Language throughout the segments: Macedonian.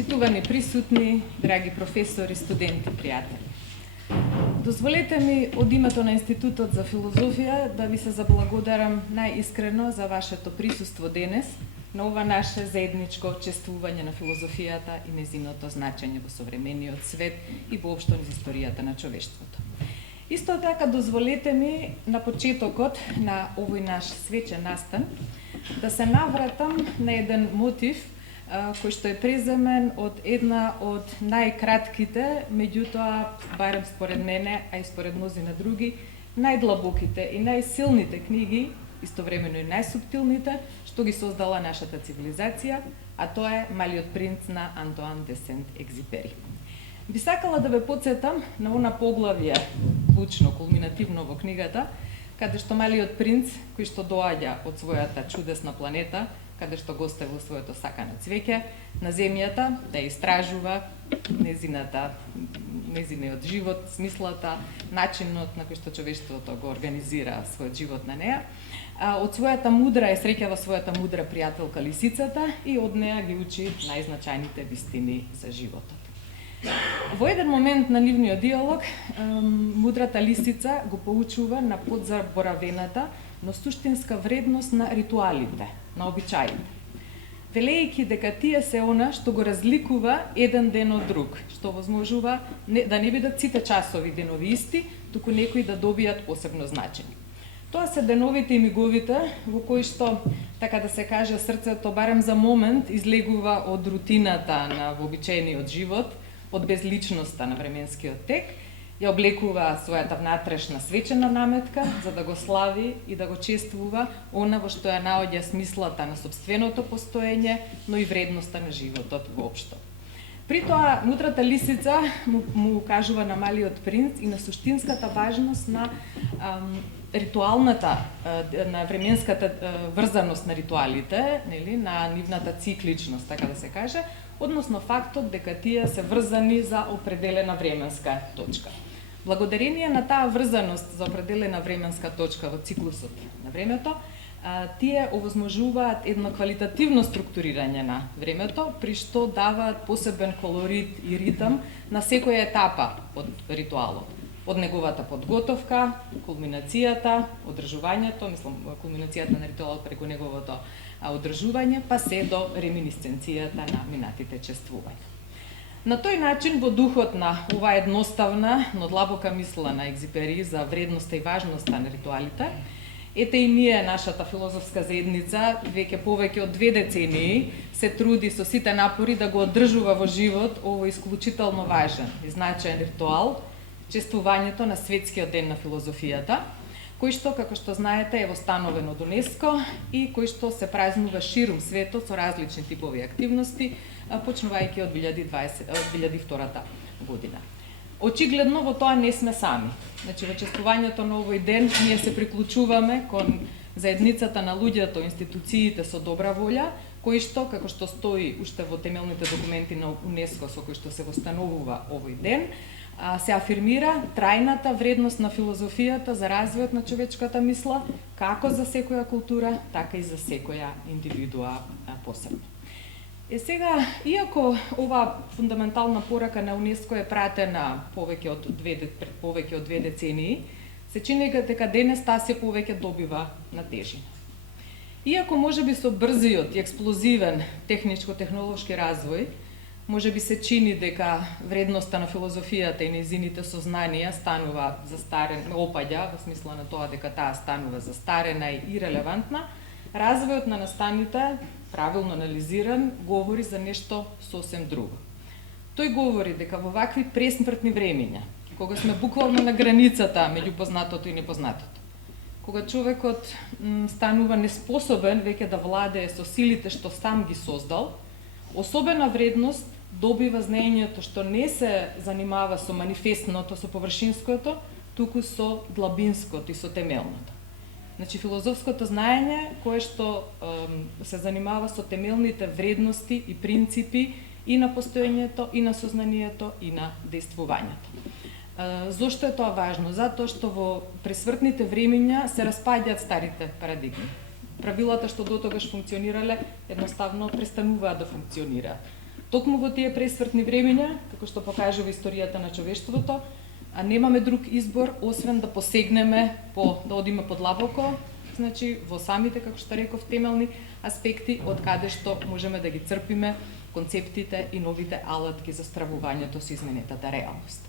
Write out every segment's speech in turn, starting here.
Почитувани присутни, драги професори, студенти, пријатели. Дозволете ми од името на Институтот за филозофија да ви се заблагодарам најискрено за вашето присуство денес на ова наше заедничко чествување на филозофијата и незиното значење во современиот свет и воопшто низ историјата на човештвото. Исто така дозволете ми на почетокот на овој наш свечен настан да се навратам на еден мотив кој што е преземен од една од најкратките, меѓутоа, барем според мене, а и според мнозина други, најдлабоките и најсилните книги, истовремено и најсуптилните, што ги создала нашата цивилизација, а тоа е Малиот принц на Антоан де Сент-Екзюпери. Би сакала да ве потсетам на она поглавје, клучно, кулминативно во книгата, каде што Малиот принц, кој што доаѓа од својата чудесна планета, каде што го оставил своето сакано цвеќе на земјата, да истражува незиниот живот, смислата, начинот на кој што човештвото го организира својот живот на неа. Од својата мудра е среќава својата мудра пријателка лисицата и од неа ги учи најзначајните вистини за животот. Во еден момент на нивниот диалог, мудрата лисица го поучува на подзаборавената, но суштинска вредност на ритуалите, на обичаите. Велејќи дека тие се она што го разликува еден ден од друг, што возможува да не бидат сите часови денови исти, туку некои да добијат посебно значење. Тоа се деновите и миговите во кои што, така да се каже, срцето барем за момент излегува од рутината на вообичаениот живот, од безличноста на временскиот тек, ја облекува својата внатрешна свечена наметка за да го слави и да го чествува она во што ја наоѓа смислата на сопственото постоење, но и вредноста на животот воопшто. При тоа, мудрата лисица му кажува на Малиот принц и на суштинската важност на ритуалната, на временската врзаност на ритуалите, нели, на нивната цикличност, така да се каже, односно фактот дека тие се врзани за определена временска точка. Благодарение на таа врзаност за определена временска точка во циклусот на времето, тие овозможуваат едно квалитативно структурирање на времето, при што даваат посебен колорит и ритам на секоја етапа од ритуалот. Од неговата подготовка, кулминацијата, одржувањето, кулминацијата на ритуалот преку неговото одржување, па се до реминисценцијата на минатите чествувања. На тој начин, во духот на оваа едноставна, но длабока мисла на Екзюпери за вредноста и важноста на ритуалите, ете и ние, нашата филозофска заедница, повеќе од 2 децении, се труди со сите напори да го одржува во живот овој исклучително важен и значаен ритуал, чествувањето на Светскиот ден на филозофијата, кој што, како што знаете, е востановен од УНЕСКО и кој што се празнува ширум светот со различни типови активности, почнувајќи од 2002 година. Очигледно во тоа не сме сами. Значи, во чествувањето на овој ден ние се приклучуваме кон заедницата на луѓето, институциите со добра волја, кои што, како што стои уште во темелните документи на УНЕСКО со кои што се востанувува овој ден, се афирмира трајната вредност на филозофијата за развојот на човечката мисла, како за секоја култура, така и за секоја индивидуа посебно. Сега, иако ова фундаментална порака на УНЕСКО е пратена повеќе од 2 децении, се чини дека денес таа се повеќе добива на тежина. Иако можеби со брзиот и експлозивен техничко-технолошки развој, можеби се чини дека вредноста на филозофијата и нејзините сознанија станува застарена, опаѓа, во смисла на тоа дека таа станува застарена и ирелевантна, развојот на настаните, правилно анализиран, говори за нешто сосем друго. Тој говори дека во вакви пресмртни времиња, кога сме буквално на границата меѓу познатото и непознатото, кога човекот станува неспособен веќе да владее со силите што сам ги создал, особена вредност добива знаењето што не се занимава со манифестното, со површинското, туку со длабинското и со темелното. Значи, филозофското знаење кое што се занимава со темелните вредности и принципи и на постоењето, и на сознанието, и на действувањето. Зошто е тоа важно? Затоа што во пресвртните времиња се распаѓаат старите парадигми. Правилата што дотогаш функционирале, едноставно престануваат да функционираат. Токму во тие пресвртни времиња, како што покажува историјата на човештвото, а немаме друг избор освен да посегнеме да одиме подлабоко, значи во самите, како што реков, темелни аспекти од каде што можеме да ги црпиме концептите и новите алатки за стравувањето со изменетата реалност.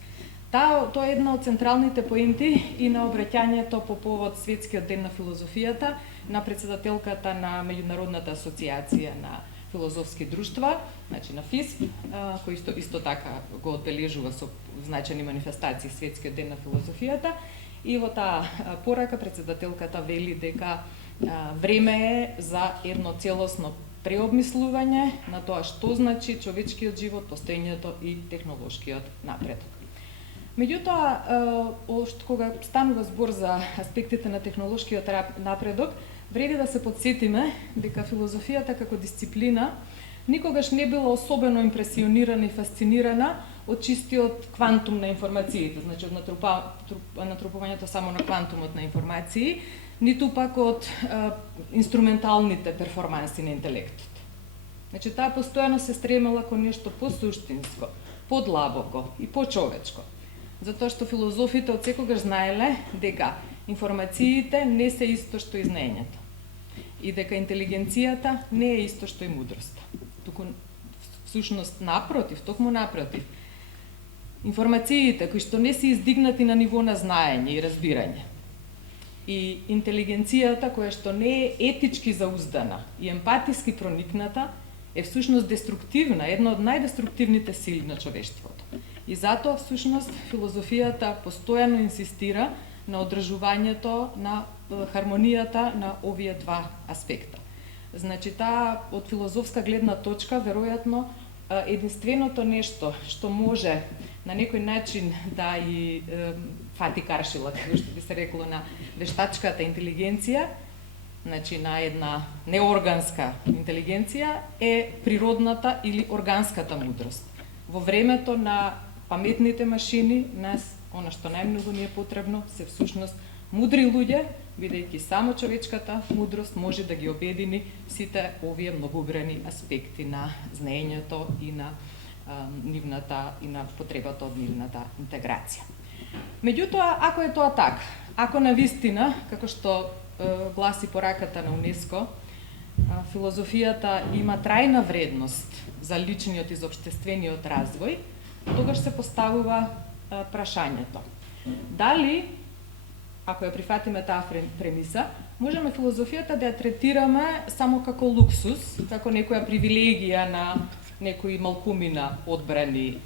Тоа е една од централните поенти и на обраќањето по повод Светскиот ден на филозофијата на председателката на Меѓународната асоциација на филозофски друштва, значи на ФИСП, кој исто така го одбележува со значајни манифестации Светскиот ден на филозофијата. И во таа порака председателката вели дека време е за едно целосно преобмислување на тоа што значи човечкиот живот, постоењето и технолошкиот напредок. Меѓутоа, кога станува збор за аспектите на технолошкиот напредок, вреди да се подсетиме дека филозофијата како дисциплина никогаш не била особено импресионирана и фасцинирана од чистиот квантум на информациите, значи од натрупувањето само на квантумот на информации, ниту пак од инструменталните перформанси на интелектот. Значи, таа постојано се стремела кон нешто посуштинско, подлабоко и почовечко. Затоа што филозофите од секогаш знаеле дека информациите не се исто што и знаењето и дека интелигенцијата не е исто што и мудроста. Туку, всушност, токму напротив, информациите кои што не се издигнати на ниво на знаење и разбирање и интелигенцијата која што не е етички зауздана и емпатиски проникната е всушност деструктивна, една од најдеструктивните сили на човештвото. И затоа всушност филозофијата постојано инсистира на одржувањето на хармонијата на овие два аспекта. Значи, таа од филозофска гледна точка, веројатно, единственото нешто што може на некој начин да и фати каршила, како што би се рекло, на вештачката интелигенција, значи на една неорганска интелигенција, е природната или органската мудрост. Во времето на паметните машини, нас, она што најмногу ни е потребно, се всушност мудри луѓе, бидејќи само човечката мудрост може да ги обедини сите овие многобрени аспекти на знаењето и на нивната и на потребата од нивната интеграција. Меѓутоа, ако е тоа така, ако навистина, како што гласи пораката на УНЕСКО, филозофијата има трајна вредност за личниот и за општествениот развој, тогаш се поставува прашањето. Дали, ако ја прифатиме таа премиса, можеме филозофијата да ја третираме само како луксус, како некоја привилегија на некои малкумина одбрани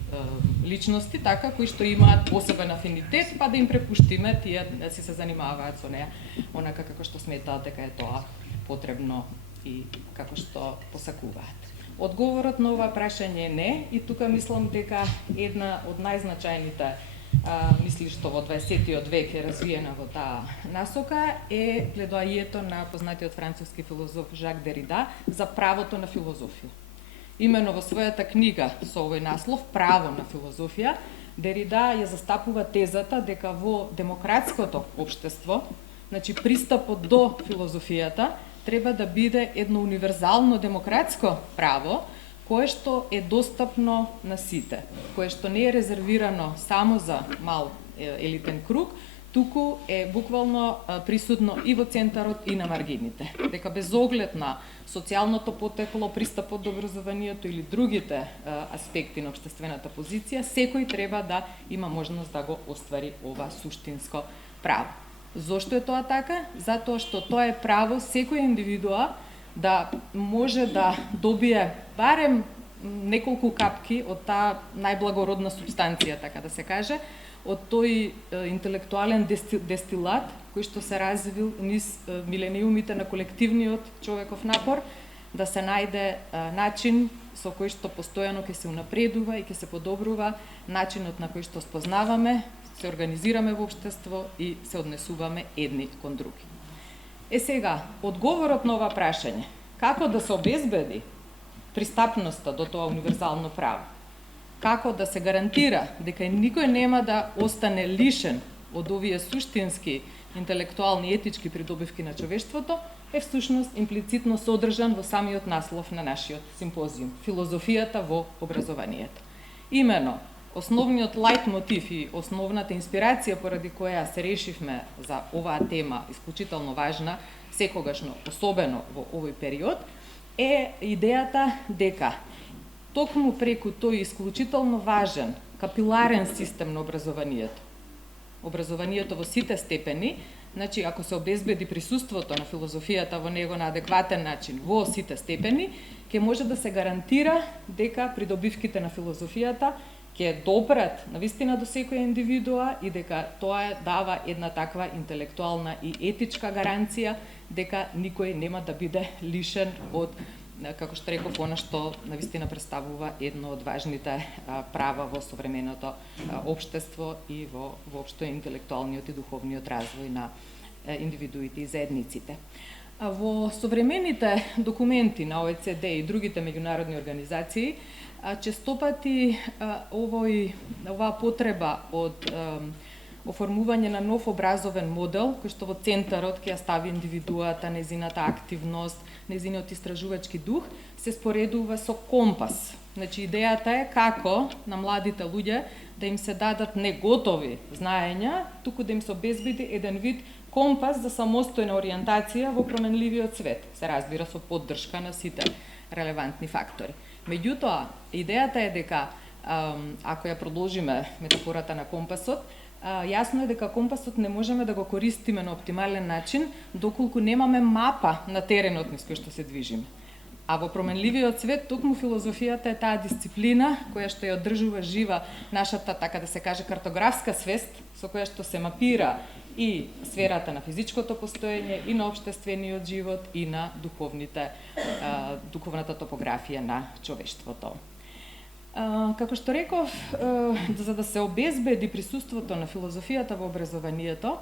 личности, така, кои што имаат посебен афинитет, па да им препуштиме тие да се занимаваат со неа, онака како што сметаат дека е тоа потребно и како што посакуваат. Одговорот на ова прашање е не, и тука мислам дека една од најзначајните мисли што во 20-тиот век е развиена во таа насока е пледоајето на познатиот француски филозоф Жак Дерида за правото на филозофија. Имено во својата книга со овој наслов Право на филозофија, Дерида ја застапува тезата дека во демократското општество, значи пристапот до филозофијата треба да биде едно универзално демократско право кое што е достапно на сите, кое што не е резервирано само за мал елитен круг, туку е буквално присутно и во центарот и на маргините. Дека без оглед на социјалното потекло, пристапот до образованието или другите аспекти на општествената позиција, секој треба да има можност да го оствари ова суштинско право. Зошто е тоа така? Затоа што тоа е право секој индивидуа да може да добие барем неколку капки од таа најблагородна субстанција, така да се каже, од тој интелектуален дестилат кој што се развил низ милениумите на колективниот човеков напор, да се најде начин со кој што постојано ќе се унапредува и ќе се подобрува начинот на кој што спознаваме, се организираме во општество и се однесуваме едни кон други. Сега, одговорот на ова прашање, како да се обезбеди пристапноста до тоа универзално право, како да се гарантира дека никој нема да остане лишен од овие суштински, интелектуални и етички придобивки на човештвото е всушност имплицитно содржан во самиот наслов на нашиот симпозиум – филозофијата во образованието. Имено, основниот лајт мотив и основната инспирација поради која се решивме за оваа тема, исклучително важна, секогашно, особено во овој период, е идејата дека токму преку тој исклучително важен, капиларен систем на образованието во сите степени, значи ако се обезбеди присуството на филозофијата во него на адекватен начин во сите степени, ќе може да се гарантира дека придобивките на филозофијата ќе допрат навистина до секоја индивидуа и дека тоа дава една таква интелектуална и етичка гаранција дека никој нема да биде лишен од, како што реков, она што навистина представува едно од важните права во современото општество и во воопшто интелектуалниот и духовниот развој на индивидуите и заедниците. Во современите документи на ОЕЦД и другите меѓународни организации честопати оваа потреба од оформување на нов образовен модел, кој што во центарот ќе ја стави индивидуата, незината активност, незиниот истражувачки дух, се споредува со компас. Значи, идејата е како на младите луѓе да им се дадат не готови знаења, туку да им се обезбеди еден вид компас за самостојна ориентација во променливиот свет, се разбира со поддршка на сите релевантни фактори. Меѓутоа, идејата е дека, ако ја продолжиме метафората на компасот, јасно е дека компасот не можеме да го користиме на оптимален начин доколку немаме мапа на теренот низ кој што се движиме. А во променливиот свет токму филозофијата е таа дисциплина која што ја одржува жива нашата, така да се каже, картографска свест, со која што се мапира и сферата на физичкото постоење, и на општествениот живот, и на духовната топографија на човештвото. Како што реков, за да се обезбеди присуството на филозофијата во образованието,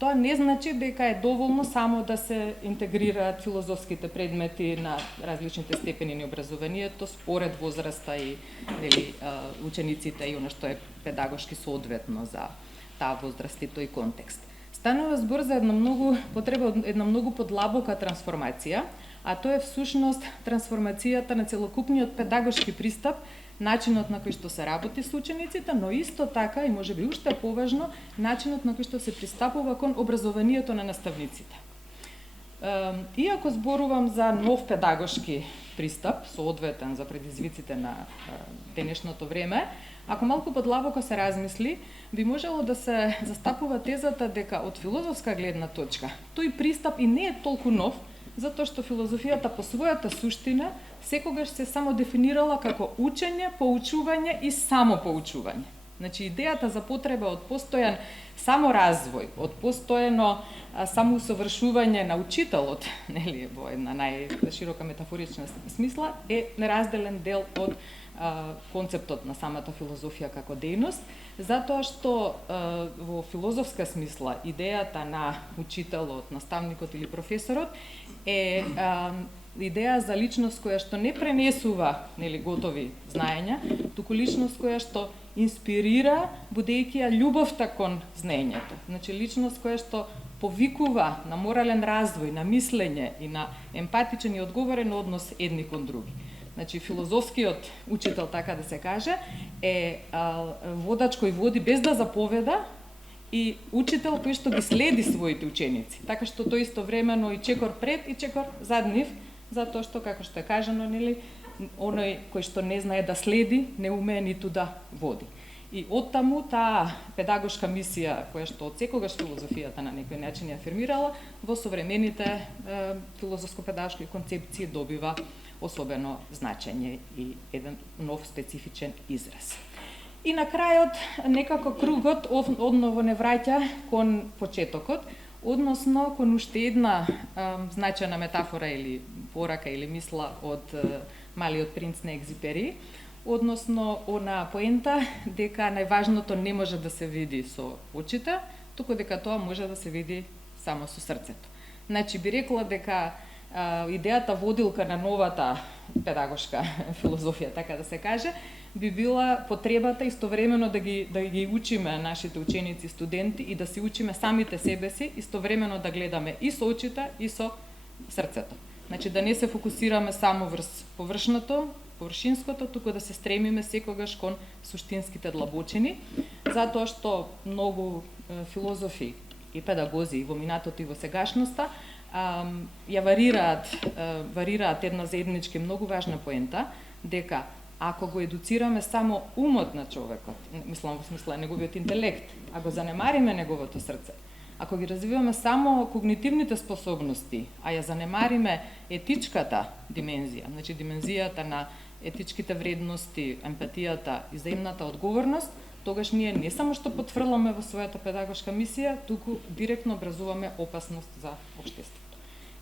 тоа не значи дека е доволно само да се интегрираат филозофските предмети на различните степени на образованието според возраста и учениците и она што е педагошки соодветно за таа возраст и тој контекст. Станува збор за една многу подлабока трансформација, а тоа е всушност трансформацијата на целокупниот педагошки пристап, начинот на кој што се работи со учениците, но исто така и можеби уште поважно, начинот на кој што се пристапува кон образованието на наставниците. Иако зборувам за нов педагошки пристап, соодветен за предизвиците на денешното време, ако малку подлабоко се размисли, би можело да се застапува тезата дека од филозофска гледна точка тој пристап и не е толку нов, затоа што филозофијата по својата суштина секогаш се само дефинирала како учење, поучување и самопоучување. Значи, идејата за потреба од постојан саморазвој, од постојано самоусовршување на учителот, нели, во една најширока метафорична смисла, е неразделен дел од концептот на самата филозофија како дејност, затоа што во филозофска смисла идејата на учителот, наставникот или професорот е идеја за личност која што не пренесува, нели, готови знаења, туку личност која што инспирира, будејќи ја љубовта кон знаењето. Значи, личност која што повикува на морален развој, на мислење и на емпатичен и одговорен однос едни кон други. Значи, филозофскиот учител, така да се каже, е водач кој води без да заповеда и учител кој што ги следи своите ученици. Така што тој истовремено и чекор пред и чекор зад нив, затоа што, како што е кажано, нели, оној кој што не знае да следи, не умее ниту да води. И оттаму таа педагошка мисија, која што од секогаш филозофијата на некој начин ја афирмирала, во современите филозофско-педагошки концепции добива особено значење и еден нов специфичен израз. И на крајот, некако кругот одново не враќа кон почетокот, односно кон уште една значајна метафора или порака или мисла од Малиот принц на Екзипери, односно она поента дека најважното не може да се види со очите, туку дека тоа може да се види само со срцето. Значи, би рекла дека идејата водилка на новата педагошка филозофија, така да се каже, би била потребата истовремено да ги учиме нашите ученици, студенти и да се учиме самите себе си, истовремено да гледаме и со очите и со срцето. Значи да не се фокусираме само врз површинското, туку да се стремиме секогаш кон суштинските длабочини, затоа што многу филозофи и педагози во минатото и во сегашноста ја варираат една заеднички многу важна поента, дека ако го едуцираме само умот на човекот, мислам во смисла неговиот интелект, а го занемариме неговото срце, ако ги развиваме само когнитивните способности, а ја занемариме етичката димензија, значи димензијата на етичките вредности, емпатијата и взаимната одговорност, тогаш ние не само што потврламе во својата педагошка мисија, туку директно образуваме опасност за општеството.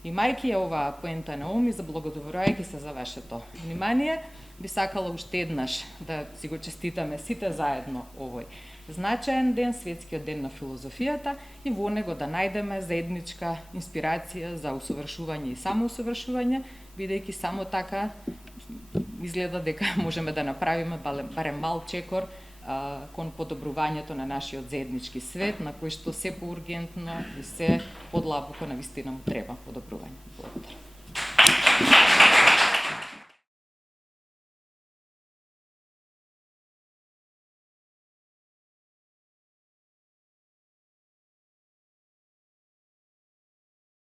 Имајќи ја оваа поента на ум и заблагодарувајќи се за вашето внимание, би сакала уште еднаш да си го честитаме сите заедно овој значаен ден, светскиот ден на филозофијата, и во него да најдеме заедничка инспирација за усовршување и самоусовршување, бидејќи само така изгледа дека можеме да направиме барем мал чекор кон подобрувањето на нашиот заеднички свет, на кој што се поургентно и се подлабоко навистина му треба подобрување. Благодарам.